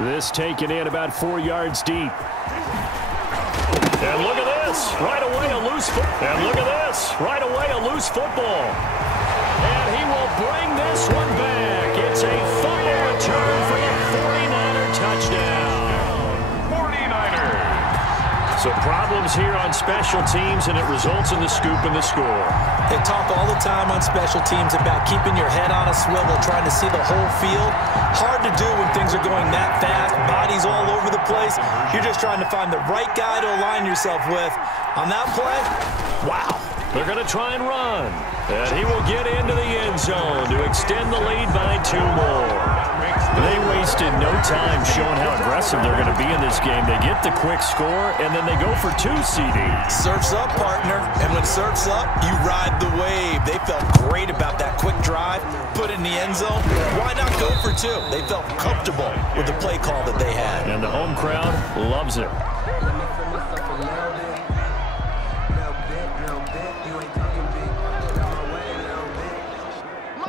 This taken in about 4 yards deep. And look at this. Right away a loose football. And look at this. Right away a loose football. And he will bring this one back. It's a fumble return for the 49er touchdown. 49ers. So problems here on special teams, and it results in the scoop and the score. They talk all the time on special teams about keeping your head on a swivel, trying to see the whole field. Hard to do when things are going that fast, bodies all over the place. You're just trying to find the right guy to align yourself with. On that play, wow. They're going to try and run. And he will get into the end zone to extend the lead by 2 more. They wasted no time showing how aggressive they're going to be in this game. They get the quick score, and then they go for 2 CDs. Surf's up, partner. And when surf's up, you ride the wave. They felt great about that quick drive, put it in the end zone. Why not go for 2? They felt comfortable with the play call that they had. And the home crowd loves it.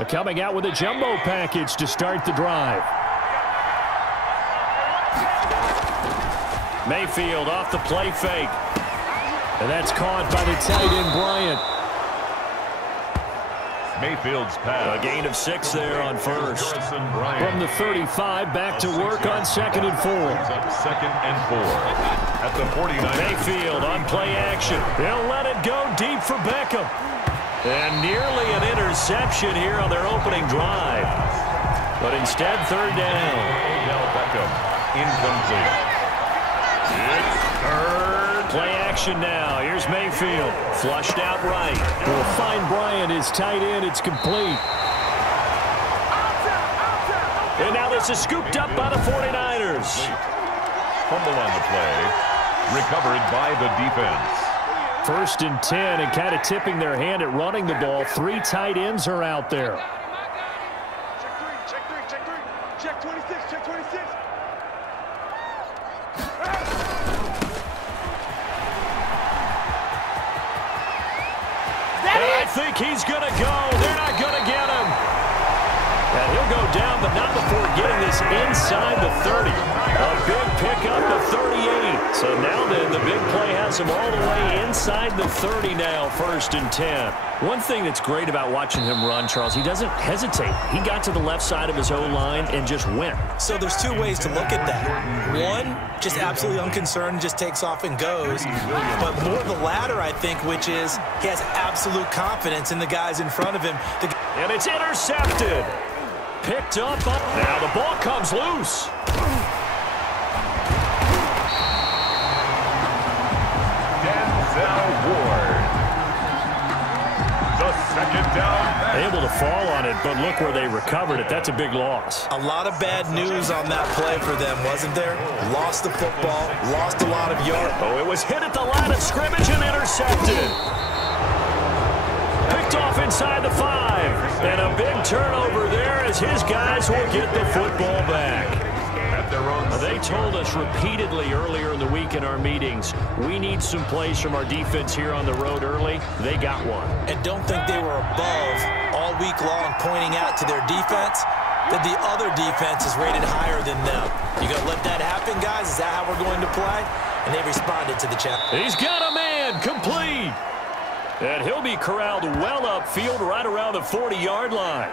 Coming out with a jumbo package to start the drive. Mayfield off the play fake. And that's caught by the tight end, Bryant. Mayfield's pass. A gain of 6 there on first. From the 35, back to work on 2nd and 4. Second and 4. At the 49. Mayfield on play action. They'll let it go deep for Beckham. And nearly an interception here on their opening drive. But instead, 3rd down. Beckham, incomplete. It's 3rd. Play action now. Here's Mayfield. Flushed out right. Will find Bryant, his tight end. It's complete. And now this is scooped up by the 49ers. Fumble on the play. Recovered by the defense. 1st and 10, and kind of tipping their hand at running the ball. 3 tight ends are out there. Check 26, check 26. And I think he's going to go. They're not going to get him. And he'll go down, but not before getting this inside the 30. A big pickup to 38. So now then, the big play has him all the way inside the 30 now, 1st and 10. One thing that's great about watching him run, Charles, he doesn't hesitate. He got to the left side of his O-line and just went. So there's 2 ways to look at that. One, just absolutely unconcerned, just takes off and goes. But more the latter, I think, which is he has absolute confidence in the guys in front of him. And it's intercepted. Picked up. Now the ball comes loose. Ward. The 2nd down. Able to fall on it, but look where they recovered it. That's a big loss. A lot of bad news on that play for them, wasn't there? Lost the football, lost a lot of yards. Oh, it was hit at the line of scrimmage and intercepted. Picked off inside the 5. And a big turnover there as his guys will get the football back. They told us repeatedly earlier in the week in our meetings, we need some plays from our defense here on the road early. They got one. And don't think they were above all week long pointing out to their defense that the other defense is rated higher than them. You going to let that happen, guys? Is that how we're going to play? And they responded to the challenge. He's got a man complete. And he'll be corralled well upfield right around the 40-yard line.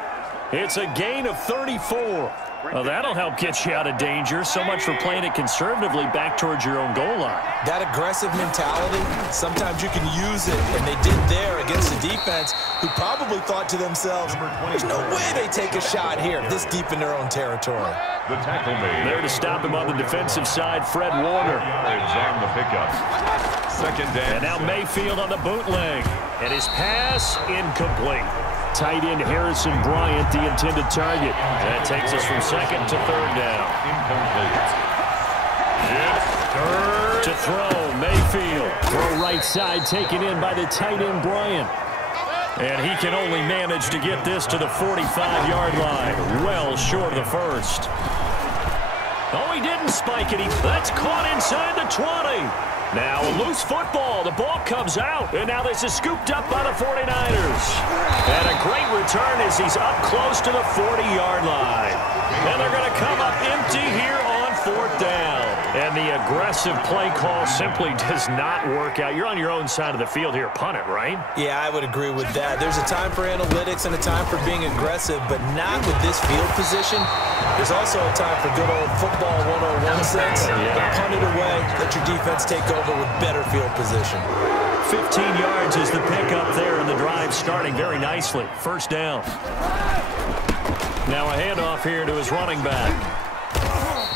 It's a gain of 34. Well, that'll help get you out of danger. So much for playing it conservatively back towards your own goal line. That aggressive mentality, sometimes you can use it, and they did there against the defense who probably thought to themselves, there's no way they take a shot here this deep in their own territory. The tackle made. There to stop him on the defensive side, Fred Warner. Yards on the pickup. 2nd down. And now Mayfield on the bootleg. And his pass incomplete. Tight end Harrison Bryant, the intended target. That takes us from 2nd to 3rd down. Incomplete. It's 3rd. To throw, Mayfield. Throw right side, taken in by the tight end Bryant. And he can only manage to get this to the 45-yard line. Well short of the 1st. Oh, he didn't spike it. That's caught inside the 20. Now a loose football. The ball comes out. And now this is scooped up by the 49ers. And a great return as he's up close to the 40-yard line. And they're going to come up empty here on 4th down. And the aggressive play call simply does not work out. You're on your own side of the field here. Punt it, right? Yeah, I would agree with that. There's a time for analytics and a time for being aggressive, but not with this field position. There's also a time for good old football 101 sense. Punt it away. Let your defense take over with better field position. 15 yards is the pickup there, and the drive starting very nicely. 1st down. Now a handoff here to his running back.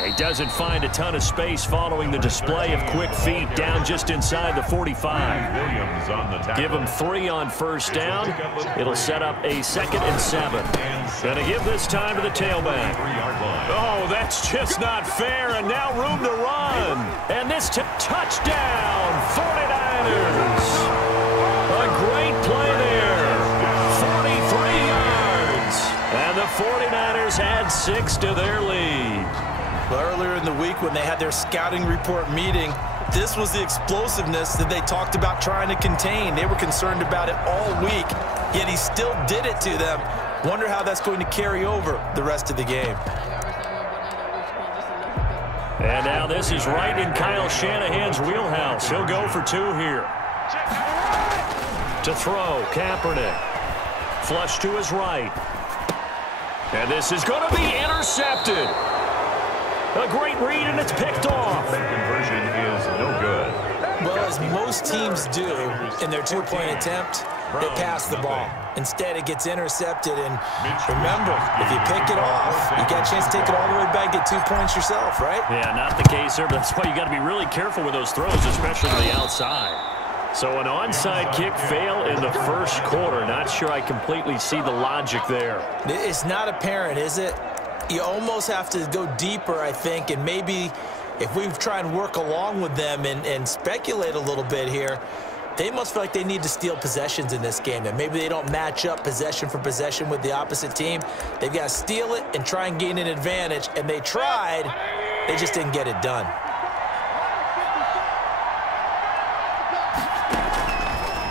He doesn't find a ton of space following the display of quick feet down just inside the 45. Give him 3 on 1st down. It'll set up a 2nd and 7. Gonna give this time to the tailback. Oh, that's just not fair, and now room to run. And this touchdown, 49ers. A great play there. 43 yards. And the 49ers add 6 to their lead. Earlier in the week when they had their scouting report meeting, this was the explosiveness that they talked about trying to contain. They were concerned about it all week, yet he still did it to them. Wonder how that's going to carry over the rest of the game. And now this is right in Kyle Shanahan's wheelhouse. He'll go for 2 here. To throw, Kaepernick. Flush to his right. And this is going to be intercepted. A great read, and it's picked off. Conversion is no good. Well, as most teams do in their 2-point attempt, they pass the ball. Instead, it gets intercepted, and remember, if you pick it off, you got a chance to take it all the way back, get 2 points yourself, right? Yeah, not the case there, but that's why you got to be really careful with those throws, especially to the outside. So an onside kick fail in the 1st quarter. Not sure I completely see the logic there. It's not apparent, is it? You almost have to go deeper, I think, and maybe if we try and work along with them and speculate a little bit here, they must feel like they need to steal possessions in this game, and maybe they don't match up possession for possession with the opposite team. They've got to steal it and try and gain an advantage, and they tried. They just didn't get it done.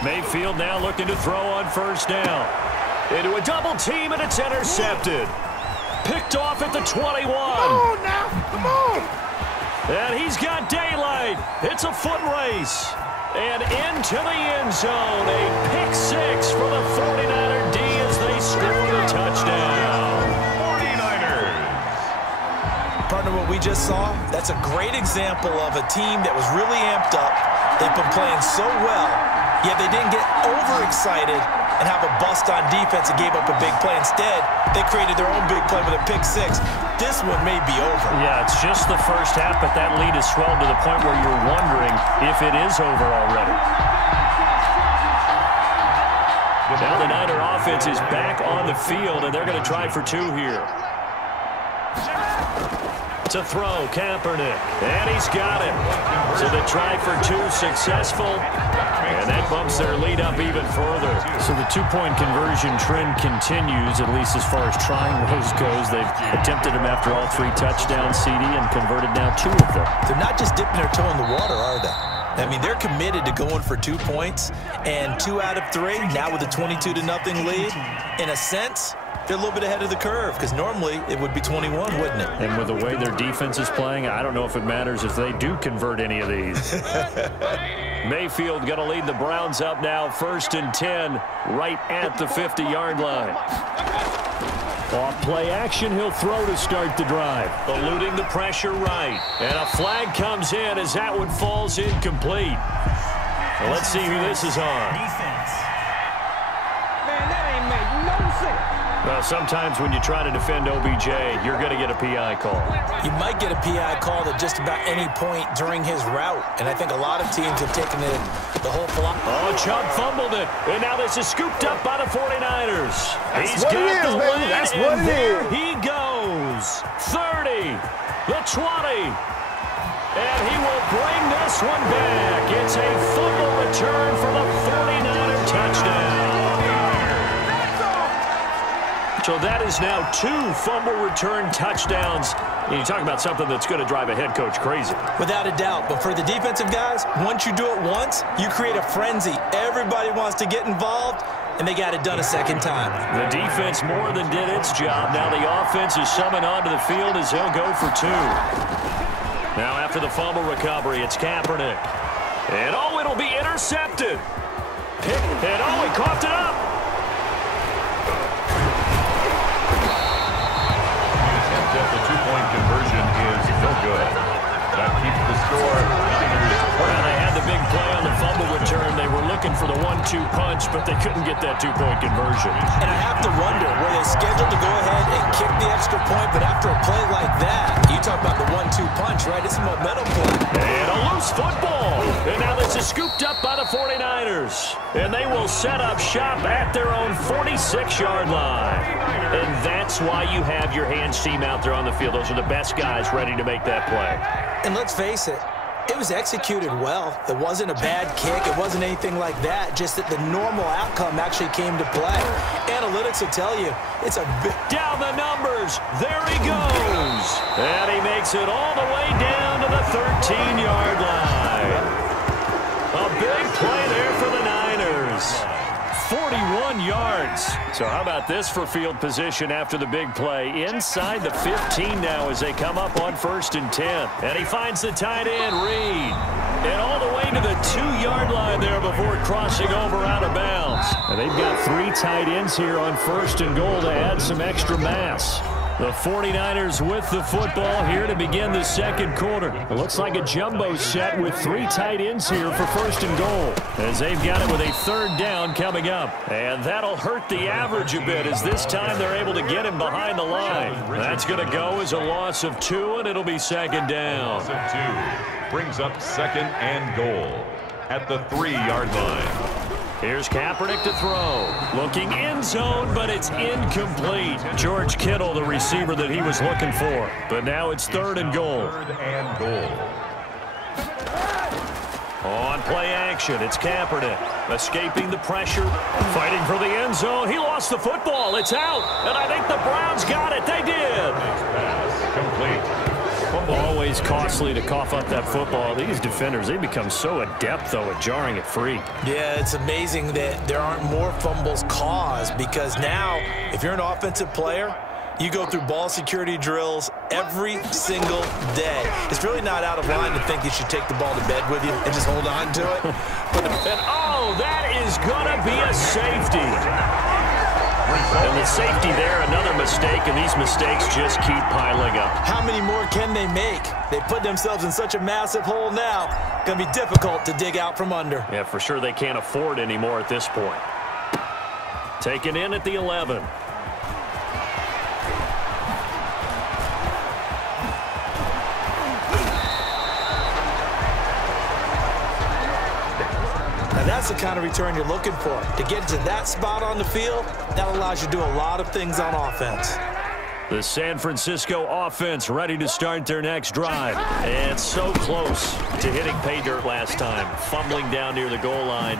Mayfield now looking to throw on 1st down. Into a double team, and it's intercepted. Picked off at the 21. Come on now, come on. And he's got daylight. It's a foot race. And into the end zone. A pick 6 for the 49er D as they score the touchdown. 49ers. Partner, what we just saw, that's a great example of a team that was really amped up. They've been playing so well, yet they didn't get overexcited and have a bust on defense and gave up a big play. Instead, they created their own big play with a pick 6. This one may be over. Yeah, it's just the 1st half, but that lead has swelled to the point where you're wondering if it is over already. Now the Niner offense is back on the field, and they're going to try for 2 here. To throw, Kaepernick, and he's got it. So the try for 2 successful, and that bumps their lead up even further. So the 2-point conversion trend continues, at least as far as trying those goes. They've attempted them after all 3 touchdowns, CD, and converted now 2 of them. They're not just dipping their toe in the water, are they? I mean, they're committed to going for 2 points, and 2 out of 3, now with a 22-0 lead. In a sense, they're a little bit ahead of the curve, because normally it would be 21, wouldn't it? And with the way their defense is playing, I don't know if it matters if they do convert any of these. Mayfield going to lead the Browns up now, 1st and 10, right at the 50-yard line. Off play action, he'll throw to start the drive. Eluding the pressure right. And a flag comes in as that one falls incomplete. Well, let's see who this is on. Man, that ain't make no sense. Well, sometimes when you try to defend OBJ, you're going to get a PI call. You might get a PI call at just about any point during his route, and I think a lot of teams have taken the whole philosophy. Oh, Chubb fumbled it, and now this is scooped up by the 49ers. That's what it is, baby. That's what it is. He goes. 30, the 20, and he will bring this one back. It's a fumble return for the 49er touchdown. So that is now 2 fumble return touchdowns. And you talk about something that's going to drive a head coach crazy. Without a doubt. But for the defensive guys, once you do it once, you create a frenzy. Everybody wants to get involved, and they got it done a 2nd time. The defense more than did its job. Now the offense is summoned onto the field as he'll go for 2. Now after the fumble recovery, it's Kaepernick. And oh, it'll be intercepted. And oh, he coughed it up. The attempt at the two-point conversion is no good. That keeps the score. Well, they had the big play on the fumble return. They were looking for the 1-2 punch, but they couldn't get that two-point conversion. And I have to wonder, were they scheduled to go ahead and kick the extra point, but after a play like that, you talk about the 1-2 punch, right? It's a momentum play. And a loose football. And now this is scooped up by the 49ers. And they will set up shop at their own 46-yard line. And that's why you have your hands team out there on the field. Those are the best guys ready to make that play. And let's face it, it was executed well. It wasn't a bad kick. It wasn't anything like that. Just that the normal outcome actually came to play. Analytics will tell you it's a big... Down the numbers. There he goes. And he makes it all the way down to the 13-yard line. A big play there for the Niners. 41 yards. So how about this for field position after the big play? Inside the 15 now as they come up on 1st and 10. And he finds the tight end, Reed. And all the way to the 2-yard line there before crossing over out of bounds. And they've got 3 tight ends here on 1st and goal to add some extra mass. The 49ers with the football here to begin the second quarter. It looks like a jumbo set with 3 tight ends here for 1st and goal, as they've got it with a 3rd down coming up. And that'll hurt the average a bit, as this time they're able to get him behind the line. That's going to go as a loss of 2, and it'll be 2nd down. Loss of 2 brings up 2nd and goal at the 3-yard line. Here's Kaepernick to throw. Looking end zone, but it's incomplete. George Kittle, the receiver that he was looking for. But now it's 3rd and goal. 3rd and goal. On play action, it's Kaepernick. Escaping the pressure. Fighting for the end zone. He lost the football. It's out. And I think the Browns got it. They did. Pass complete. Always costly to cough up that football. These defenders, they become so adept, though, at jarring it free. Yeah, it's amazing that there aren't more fumbles caused, because now, if you're an offensive player, you go through ball security drills every single day. It's really not out of line to think you should take the ball to bed with you and just hold on to it. And, oh, that is going to be a safety. And the safety there, another mistake, and these mistakes just keep piling up. How many more can they make? They put themselves in such a massive hole now. Going to be difficult to dig out from under. Yeah, for sure they can't afford anymore at this point. Taken in at the 11. That's the kind of return you're looking for. To get to that spot on the field, that allows you to do a lot of things on offense. The San Francisco offense ready to start their next drive. And so close to hitting pay dirt last time. Fumbling down near the goal line.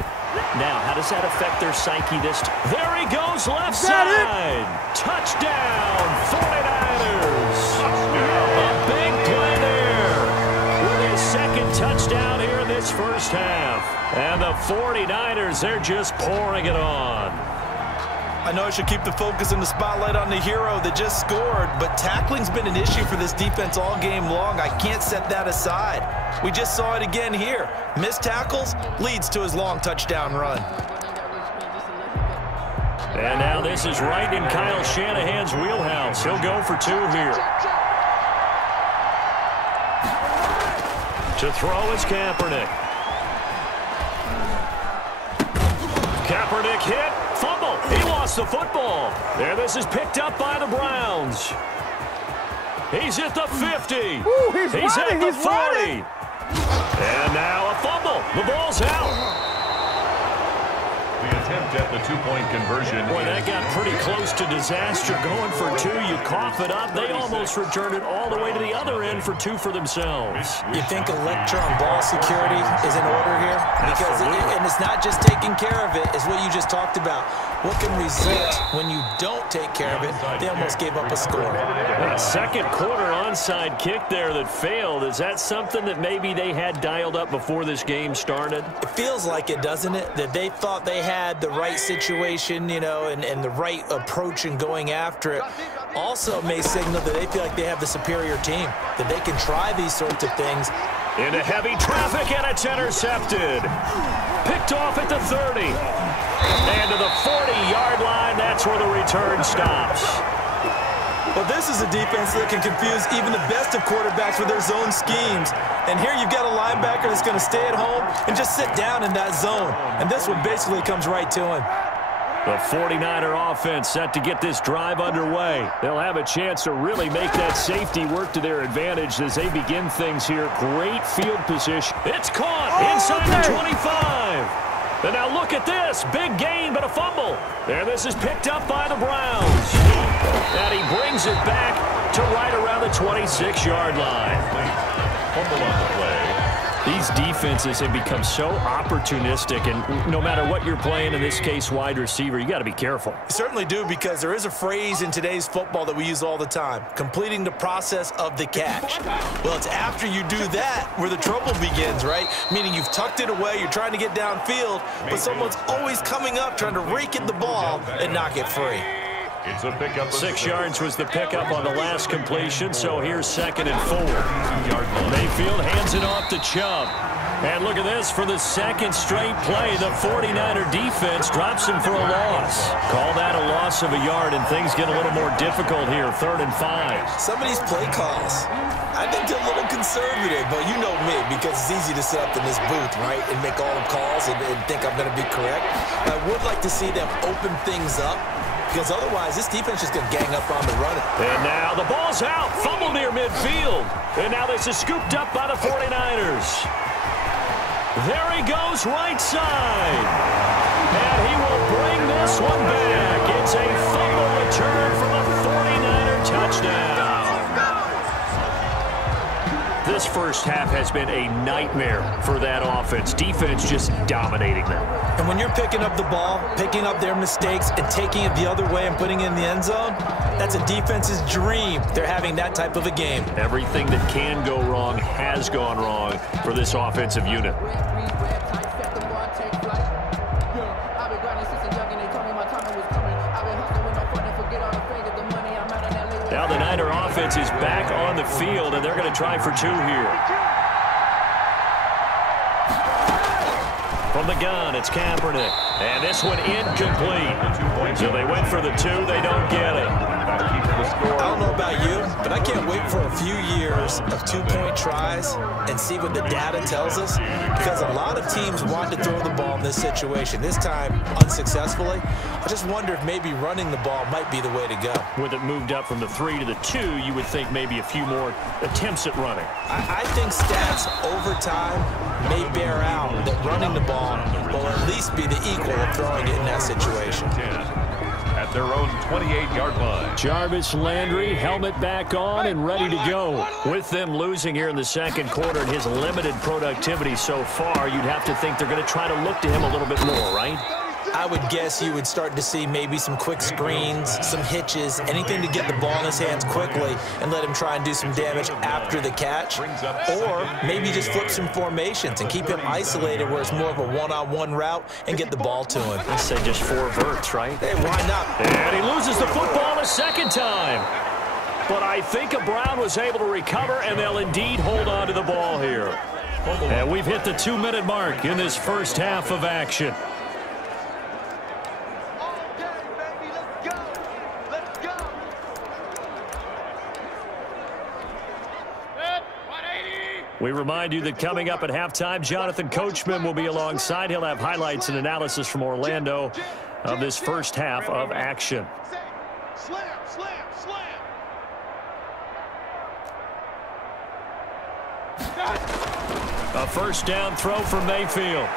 Now, how does that affect their psyche this time? There he goes, left side. Touchdown, 49ers. A big play there with his 2nd touchdown here in this first half. And the 49ers, they're just pouring it on. I know I should keep the focus and the spotlight on the hero that just scored, but tackling's been an issue for this defense all game long. I can't set that aside. We just saw it again here. Missed tackles leads to his long touchdown run. And now this is right in Kyle Shanahan's wheelhouse. He'll go for 2 here. To throw is Kaepernick. Kaepernick hit. Fumble. He lost the football. There, this is picked up by the Browns. He's at the 50. Ooh, he's at running, the he's 40. running. And now a fumble. The ball's out. The attempt at the 2-point conversion. Boy, that got pretty close to disaster. Going for 2, you cough it up. They almost returned it all the way to the other end for 2 for themselves. You think electron ball security is in order here? Because and it's not just taking care of it, it's what you just talked about. What can result when you don't take care of it? They almost gave up a score. A 2nd quarter onside kick there that failed. Is that something that maybe they had dialed up before this game started? It feels like it, doesn't it? That they thought they had the right situation, you know, and the right approach in going after it. Also may signal that they feel like they have the superior team, that they can try these sorts of things. Into heavy traffic, and it's intercepted. Picked off at the 30. And to the 40-yard line, that's where the return stops. Well, this is a defense that can confuse even the best of quarterbacks with their zone schemes. And here you've got a linebacker that's going to stay at home and just sit down in that zone. And this one basically comes right to him. The 49er offense set to get this drive underway. They'll have a chance to really make that safety work to their advantage as they begin things here. Great field position. It's caught inside the 25. And now look at this. Big gain, but a fumble. There, this is picked up by the Browns. And he brings it back to right around the 26-yard line. Fumble on the play. These defenses have become so opportunistic, and no matter what you're playing, in this case wide receiver, you got to be careful. You certainly do, because there is a phrase in today's football that we use all the time, completing the process of the catch. Well, it's after you do that where the trouble begins, right? Meaning you've tucked it away, you're trying to get downfield, but someone's always coming up trying to rake at the ball and knock it free. It's a pickup. 6 yards was the pickup on the last completion, so here's 2nd and 4. Mayfield hands it off to Chubb. And look at this, for the second straight play, the 49er defense drops him for a loss. Call that a loss of a yard, and things get a little more difficult here, 3rd and 5. Some of these play calls, I think they're a little conservative, but you know me, because it's easy to sit up in this booth, right, and make all the calls and think I'm going to be correct. I would like to see them open things up, because otherwise this defense is going to gang up on the run. And now the ball's out, fumble near midfield. And now this is scooped up by the 49ers. There he goes, right side. And he will bring this one back. It's a fumble return from a 49er touchdown. This first half has been a nightmare for that offense. Defense just dominating them. And when you're picking up the ball, picking up their mistakes, and taking it the other way and putting it in the end zone, that's a defense's dream. They're having that type of a game. Everything that can go wrong has gone wrong for this offensive unit. Now the Niner offense is back on the field, and they're going to try for 2 here. From the gun, it's Kaepernick. And this one incomplete. So they went for the 2. They don't get it. I don't know about you, but I can't wait for a few years of 2-point tries and see what the data tells us, because a lot of teams want to throw the ball in this situation. This time, unsuccessfully. I just wonder if maybe running the ball might be the way to go. With it moved up from the 3 to the 2, you would think maybe a few more attempts at running. I think stats over time may bear out that running the ball will at least be the equal of throwing it in that situation. At their own 28-yard line. Jarvis Landry, helmet back on and ready to go. With them losing here in the second quarter and his limited productivity so far, you'd have to think they're going to try to look to him a little bit more, right? I would guess you would start to see maybe some quick screens, some hitches, anything to get the ball in his hands quickly and let him try and do some damage after the catch. Or maybe just flip some formations and keep him isolated where it's more of a one-on-one route and get the ball to him. I say just 4 verts, right? Hey, why not? And he loses the football a second time. But I think a Brown was able to recover, and they'll indeed hold on to the ball here. And we've hit the 2-minute mark in this first half of action. We remind you that coming up at halftime, Jonathan Coachman will be alongside. He'll have highlights and analysis from Orlando of this first half of action. Slam, slam, slam. A first down throw from Mayfield.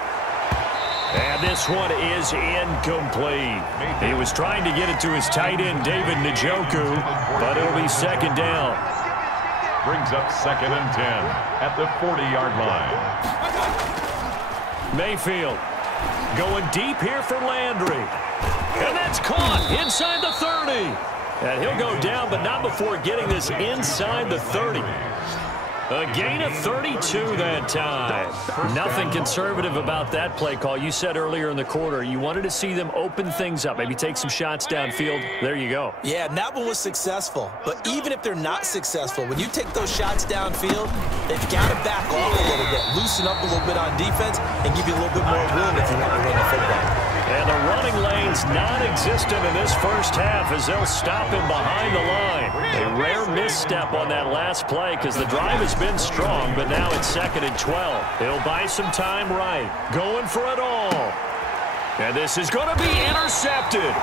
And this one is incomplete. He was trying to get it to his tight end, David Njoku, but it'll be second down. Brings up 2nd and 10 at the 40-yard line. Mayfield going deep here for Landry. And that's caught inside the 30. And he'll go down, but not before getting this inside the 30. A gain of 32 that time. Nothing conservative about that play call. You said earlier in the quarter you wanted to see them open things up, maybe take some shots downfield. There you go. Yeah, and that one was successful. But even if they're not successful, when you take those shots downfield, they've got to back off a little bit, loosen up a little bit on defense, and give you a little bit more room if you want to run the football. And the running lane's non-existent in this first half as they'll stop him behind the line. A rare misstep on that last play because the drive has been strong, but now it's 2nd and 12. He'll buy some time right. Going for it all. And this is going to be intercepted.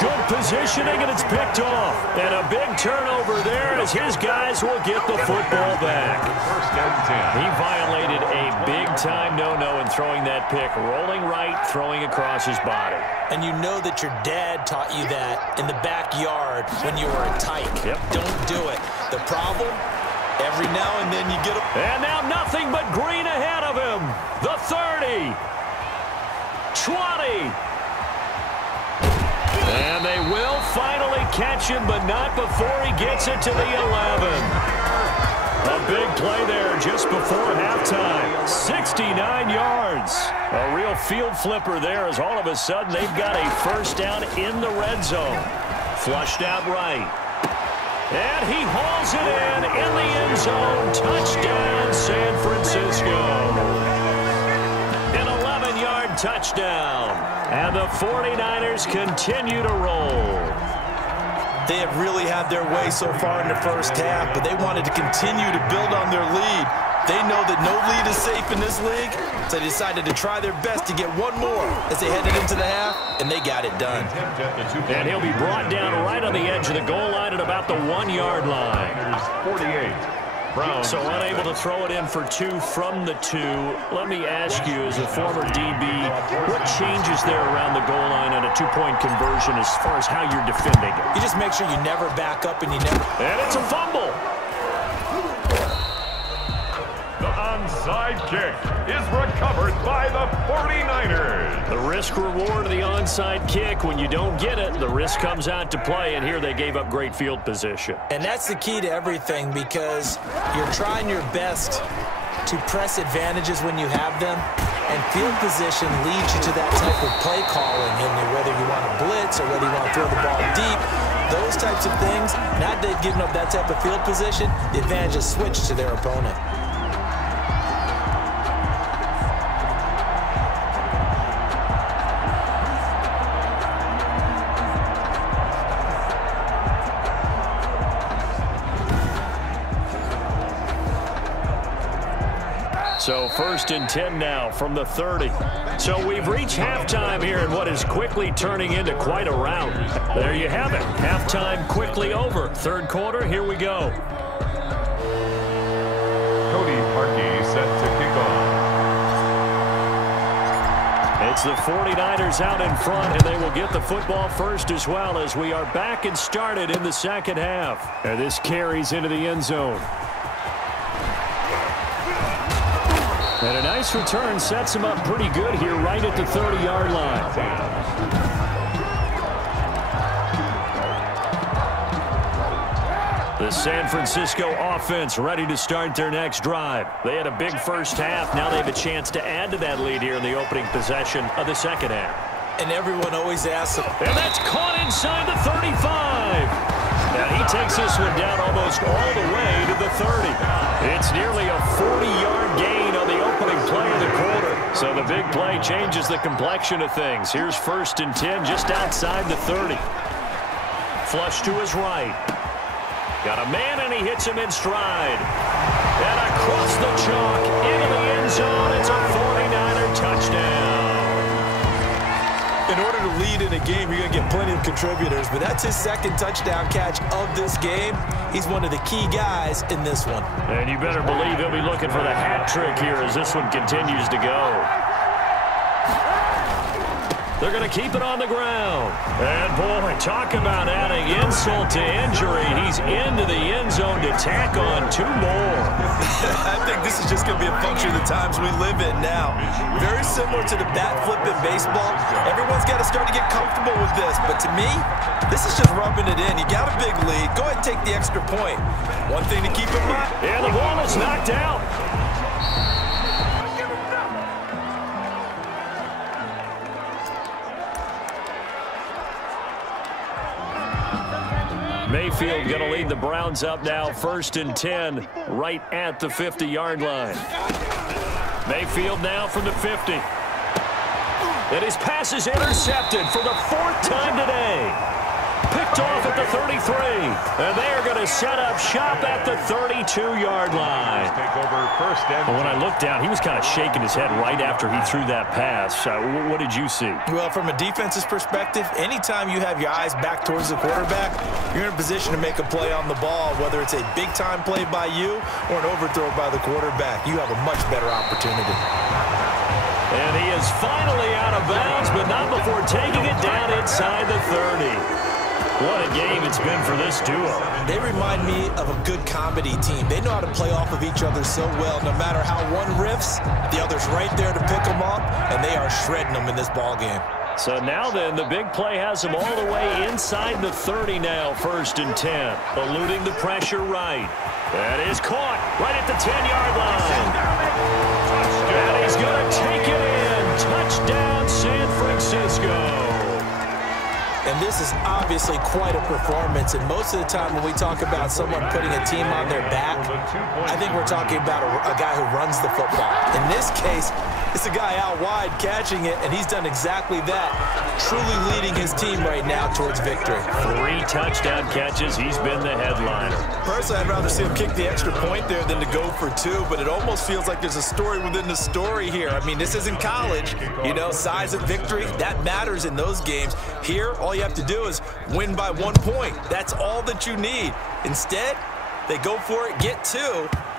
Good positioning, and it's picked off. And a big turnover there as his guys will get the football back. He violated a big-time no-no in throwing that pick, rolling right, throwing across his body. And you know that your dad taught you that in the backyard when you were a tyke. Yep. Don't do it. The problem, every now and then you get a... And now nothing but green ahead of him. The 30. 20. And they will finally catch him, but not before he gets it to the 11. A big play there just before halftime. 69 yards. A real field flipper there as all of a sudden they've got a first down in the red zone. Flushed out right. And he hauls it in the end zone. Touchdown, San Francisco. An 11-yard touchdown. And the 49ers continue to roll. They have really had their way so far in the first half, but they wanted to continue to build on their lead. They know that no lead is safe in this league, so they decided to try their best to get one more as they headed into the half, and they got it done. And he'll be brought down right on the edge of the goal line at about the 1-yard line. 48. So unable to throw it in for 2 from the 2. Let me ask you, as a former DB, what changes there around the goal line on a 2-point conversion as far as how you're defending it? You just make sure you never back up and you never... And it's a fumble. The onside kick is recovered by the 49ers. The risk reward of the onside kick. When you don't get it, the risk comes out to play, and here they gave up great field position. And that's the key to everything, because you're trying your best to press advantages when you have them, and field position leads you to that type of play calling, and whether you want to blitz or whether you want to throw the ball deep, those types of things, not they've given up that type of field position, the advantage is switched to their opponent. So 1st and 10 now from the 30. So we've reached halftime here in what is quickly turning into quite a rout. There you have it. Halftime quickly over. 3rd quarter, here we go. Cody Parkey set to kick off. It's the 49ers out in front, and they will get the football first as well as we are back and started in the 2nd half. And this carries into the end zone. And a nice return sets him up pretty good here right at the 30-yard line. The San Francisco offense ready to start their next drive. They had a big first half. Now they have a chance to add to that lead here in the opening possession of the 2nd half. And everyone always asks him. And that's caught inside the 35. And he takes this one down almost all the way to the 30. It's nearly a 40-yard gain on the opening play of the quarter. So the big play changes the complexion of things. Here's 1st and 10 just outside the 30. Flush to his right. Got a man, and he hits him in stride. And across the chalk into the end zone. It's a 49er touchdown. In order to lead in a game, you're going to get plenty of contributors, but that's his 2nd touchdown catch of this game. He's one of the key guys in this one. And you better believe he'll be looking for the hat trick here as this one continues to go. They're going to keep it on the ground. And, boy, talk about adding insult to injury. He's into the end zone to tack on 2 more. I think this is just going to be a function of the times we live in now. Very similar to the bat flip in baseball. Everyone's got to start to get comfortable with this. But to me, this is just rubbing it in. You got a big lead. Go ahead and take the extra point. One thing to keep in mind. And the ball is knocked out. Mayfield going to lead the Browns up now, 1st and 10, right at the 50-yard line. Mayfield now from the 50. And his pass is intercepted for the 4th time today. Picked off at the 33. And they are going to set up shop at the 32-yard line. Take over 1st and 10. When I looked down, he was kind of shaking his head right after he threw that pass. What did you see? Well, from a defense's perspective, anytime you have your eyes back towards the quarterback, you're in a position to make a play on the ball, whether it's a big-time play by you or an overthrow by the quarterback. You have a much better opportunity. And he is finally out of bounds, but not before taking it down inside the 30. What a game it's been for this duo. They remind me of a good comedy team. They know how to play off of each other so well. No matter how one riffs, the other's right there to pick them up, and they are shredding them in this ball game. So now then, the big play has them all the way inside the 30 now, 1st and 10. Eluding the pressure right. That is caught right at the 10-yard line. And he's going to take it in. Touchdown, San Francisco. And this is obviously quite a performance. And most of the time when we talk about someone putting a team on their back, I think we're talking about a guy who runs the football. In this case, it's a guy out wide catching it, and he's done exactly that, truly leading his team right now towards victory. 3 touchdown catches. He's been the headliner. Personally, I'd rather see him kick the extra point there than to go for 2, but it almost feels like there's a story within the story here. I mean, this isn't college. You know, size of victory, that matters in those games. Here, all you have to do is win by 1 point. That's all that you need. Instead, they go for it, get 2.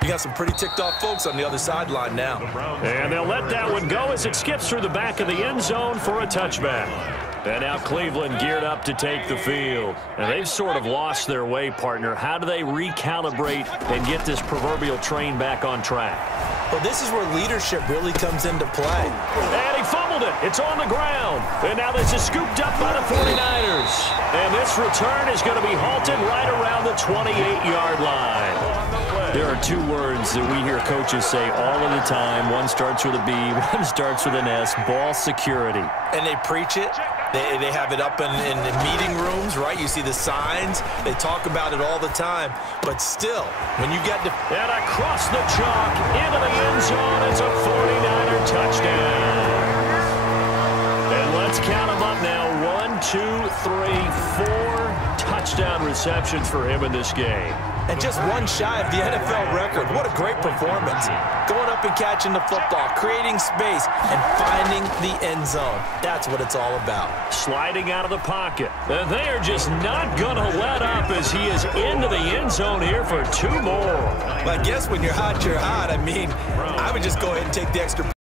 You got some pretty ticked-off folks on the other sideline now. And they'll let that one go as it skips through the back of the end zone for a touchback. And now Cleveland geared up to take the field. And they've sort of lost their way, partner. How do they recalibrate and get this proverbial train back on track? Well, this is where leadership really comes into play. And he fumbled it. It's on the ground. And now this is scooped up by the 49ers. And this return is going to be halted right around the 28-yard line. There are 2 words that we hear coaches say all of the time. One starts with a B, one starts with an S, ball security. And they preach it. They have it up in meeting rooms, right? You see the signs. They talk about it all the time. But still, when you get to... And across the chalk, into the end zone, it's a 49er touchdown. And let's count them up now. 1, 2, 3, 4 touchdown receptions for him in this game. And just 1 shy of the NFL record. What a great performance. Going up and catching the football, creating space, and finding the end zone. That's what it's all about. Sliding out of the pocket. And they are just not going to let up as he is into the end zone here for 2 more. But I guess when you're hot, you're hot. I mean, I would just go ahead and take the extra